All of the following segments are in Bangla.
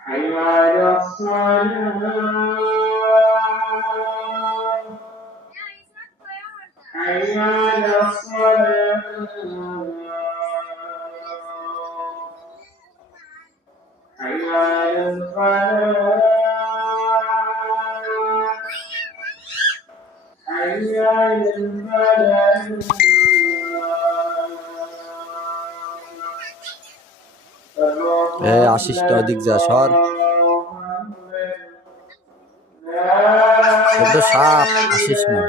حي على الصلاة حي على الصلاة حي على الفلاح حي على الفلاح আশিসটা ওদিক যা সর ছোট সাপ আসিস না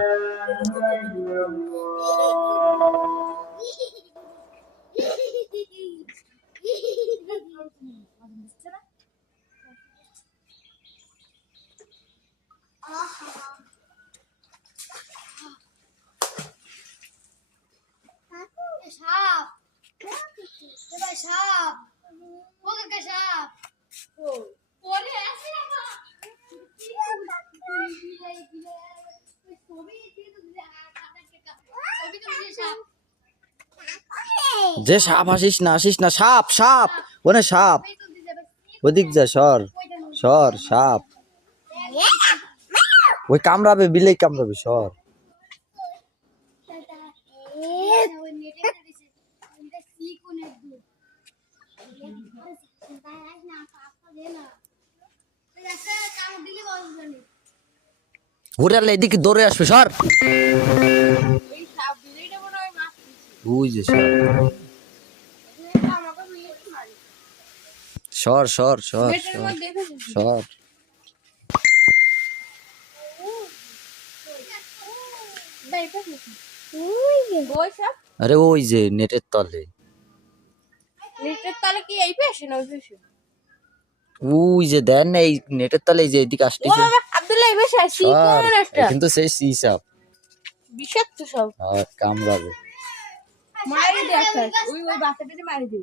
যে সাপ আসিস না সাপ সাপ ওনে সাপ ওদিক যা সর সর সাপ ওই কামড়াবে বিলেই কামড়াবে সর ওরালে এদিকে দৌড়ে আসবে সর ওই যে সর সর সর সর সর আরে ওই যে নেটের তলে কি এই পেছে না ওই পেছে ওই যে দেন না এই নেটের তলে যে এদিকে আসতেছে আব্দুল্লাহ এই পেছে সি কোন একটা কিন্তু সেই সি সাপ বিষাক্ত সব আর কামড়াবে মারি দে ওই বাচ্চাটাকে মারি দে